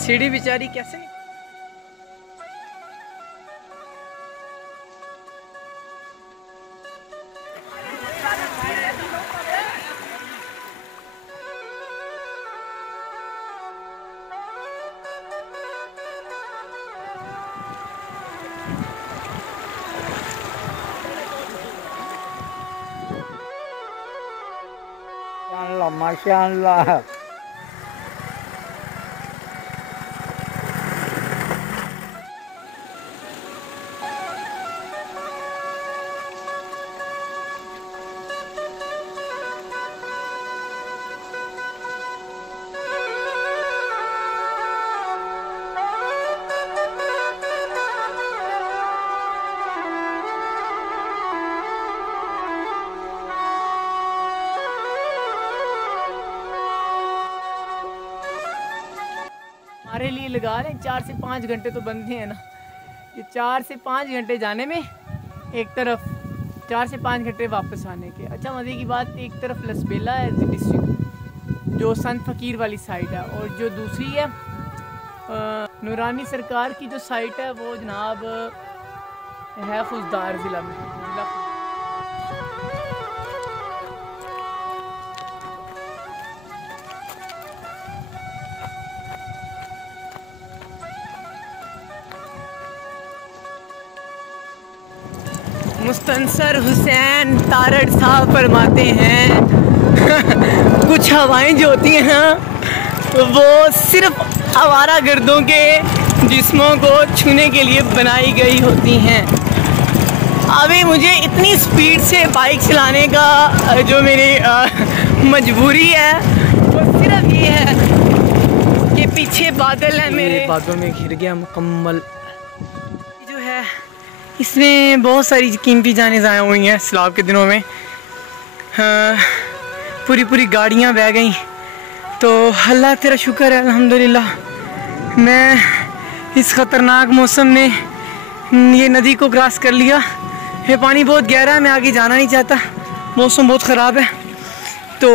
सीढ़ी बेचारी कैसे नहीं? माशाअल्लाह। हमारे लिए लगा रहे 4 से 5 घंटे तो बनते हैं ना, ये 4 से 5 घंटे जाने में, एक तरफ 4 से 5 घंटे वापस आने के। अच्छा मज़े की बात, एक तरफ लसबेला है डिस्ट्रिक्ट जो संत फ़कीर वाली साइड है, और जो दूसरी है नूरानी सरकार की जो साइट है वो जनाब है खुशदार ज़िला में। मुस्तनसर हुसैन तारड़ साहब फरमाते हैं कुछ हवाएं जो होती हैं ना वो सिर्फ आवारा गर्दों के जिस्मों को छूने के लिए बनाई गई होती हैं। अभी मुझे इतनी स्पीड से बाइक चलाने का जो मेरी मजबूरी है वो सिर्फ ये है कि पीछे बादल है, मेरे बादलों में घिर गया मुकम्मल। जो है इसमें बहुत सारी कीमती जानें ज़ाया हुई हैं सैलाब के दिनों में, पूरी पूरी गाड़ियाँ बह गई। तो अल्लाह तेरा शुक्र है अल्हम्दुलिल्लाह, मैं इस ख़तरनाक मौसम में ये नदी को क्रॉस कर लिया। ये पानी बहुत गहरा है, मैं आगे जाना नहीं चाहता, मौसम बहुत ख़राब है। तो